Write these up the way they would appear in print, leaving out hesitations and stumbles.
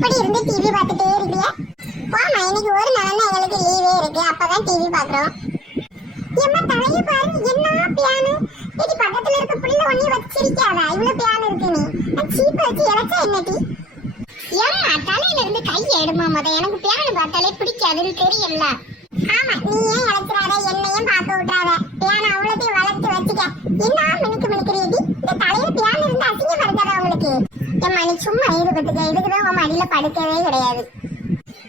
இப்படி இருந்து டிவி பார்த்துட்டே இருக்கியா? போமா, இன்னைக்கு ஒரு நாள் தான் எங்களுக்கு லீவே இருக்கு, அப்பதான் டிவி பாக்குறோம். எம்மா தலைய பாரு, என்ன பியானு! இது பக்கத்துல இருக்க புள்ள ஒண்ணே வச்சிருக்காதா? இவ்வளவு பியானு இருக்கு நீ. நான் சீப்ப வச்சு இறச்சா என்னடி? ஏம்மா தலையில இருந்து கை எடுமா முத. எனக்கு பியானு பார்த்தாலே பிடிக்காதுன்னு தெரியும்ல. ஆமா, நீ ஏன் இழக்கிறாத, என்னையும் பார்க்க விட்டாத. பியானு அவ்வளோத்தையும் வளர்த்து வச்சுக்க. என்ன மினுக்குறியடி? இந்த தலையில பியானு இருந்து அசிங்கம் வருதாதா உங்களுக்கு? ஏம்மா நீ சும்மா ஈடுபட்டுக்க, இதுக்குதான் உன் மடியில படுக்கவே கிடையாது.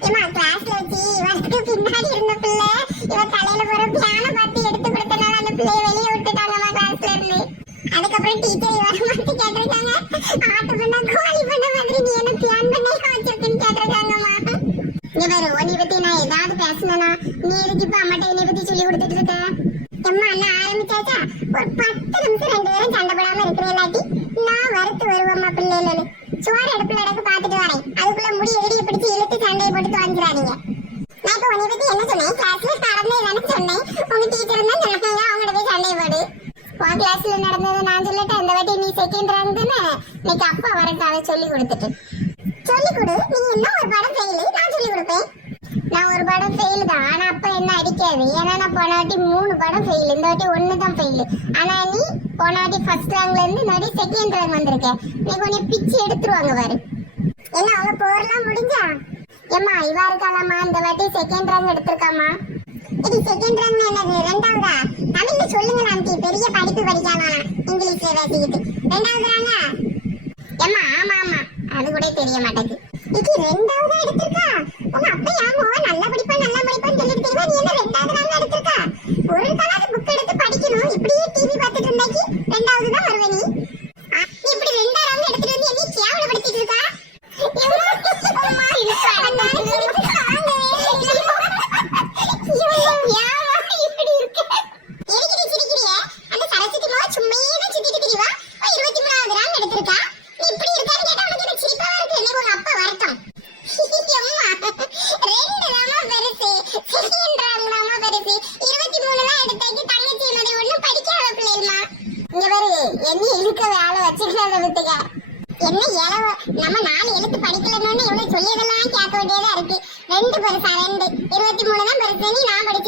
ஏம்மா கிளாஸ்ல வச்சு இவனுக்கு பின்னாடி இருந்த பிள்ளை இவ தலையில போற பியானு பார்த்து எடுத்து கொடுத்தனால அந்த பிள்ளைய வெளியே விட்டுட்டாங்கம்மா கிளாஸ்ல இருந்து. அதுக்கப்புறம் டீச்சர் இவரை பார்த்து கேட்டிருக்காங்க, ஆட்டு பண்ண கோழி பண்ண மாதிரி நீ என்ன பியான் பண்ண வச்சிருக்குன்னு கேட்டிருக்காங்கம்மா. இங்க பாரு, உன்னை பத்தி நான் ஏதாவது பேசினா நீ எதுக்கு இப்ப அம்மாட்ட என்னை பத்தி சொல்லி கொடுத்துட்டு இருக்க? அம்மா அண்ணா ஆரம்பிச்சாச்சா? ஒரு 10 நிமிஷம் 2 பேரும் சண்டை போடாம இருக்கிற இல்லாட்டி நான் வறுத்து வருவோம்மா பிள்ளைகளு. சோறு அடுப்புல இடக்கு பாத்துட்டு வரேன், அதுக்குள்ள முடி எடியை பிடிச்சி இழுத்து சண்டையை போட்டு வாங்கிக்கிறாதீங்க. நான் இப்ப உன்னை பத்தி என்ன சொன்னேன்? கிளாஸ்ல நடந்ததுதானே சொன்னேன். உங்க டீச்சர் தான் சொன்னாங்க, அவங்கள்ட்ட போய் சண்டையை போடு. உன் கிளாஸ்ல நடந்தது நான் சொல்லிட்டேன். இந்த வாட்டி நீ செகண்ட் ரேங்க் தானே, இன்னைக்கு அப்பா வரட்டாவே சொல்லி கொடுத்துட்டு சொல்லி கொடு. நீ என்ன ஒரு படம் ஃபெயிலு, நான் சொல்லி கொடுப்பேன். நான் ஒரு படம் ஃபெயிலு தான், ஆனா அப்பா என்ன அடிக்காது. ஏன்னா நான் போன வாட்டி 3 படம் ஃபெயிலு, இந்த வாட்டி 1 தான் ஃபெயிலு. ஆனா நீ போன வாட்டி ஃபர்ஸ்ட் ரேங்க்ல இருந்து இந்த வாட்டி செகண்ட் ரேங்க் வந்திருக்க. நீ கொஞ்சம் பிச்சு எடுத்துருவாங்க பாரு. என்ன அவங்க போர்லாம் முடிஞ்சா? ஏம்மா இவா இருக்காளாமா, இந்த வாட்டி செகண்ட் ரேங்க் எடுத்திருக்காமா. இது செகண்ட் ரேங்க் என்னது, ரெண்டாவதா? தமிழ்ல சொல்லுங்க ஆண்டி, பெரிய படிப்பு படிக்காம இங்கிலீஷ்ல பேசிக்கிட்டு. ரெண்டாவது ரேங்கா? ஏம்மா ஆமா ஆமா, அது கூட தெரிய மாட்டேங்குது. இது ரெண்டாவதா எடுத்திருக்கா? உங்க அப்பா யாமோ நல்லா படிப்பான்னு சொல்லிட்டு தெரியுமா, நீ என்ன ரெண்டாவது ரேங்க் எடுத்திருக்கா? ஒரு காலாவது புக் எடுத்து படிக்கணும், இப்படியே டிவி பார்த்துட்டு இருந்தாக்கி ரெண்டாவது தான் வருவே நீ. நீ இப்படி 2ஆம் ரேங்க் எடுத்துட்டு வந்து என்ன கேவலப்படுத்திட்டு இருக்கா? என்ன இளவ நம்ம 4 எழுத்து படிக்கலன்னு இவ்வளவு சொல்லியதெல்லாம் கேட்க வேண்டியதா இருக்கு. 2 பெருசா 2 23 தான் பெருசு. நீ நான் படிச்ச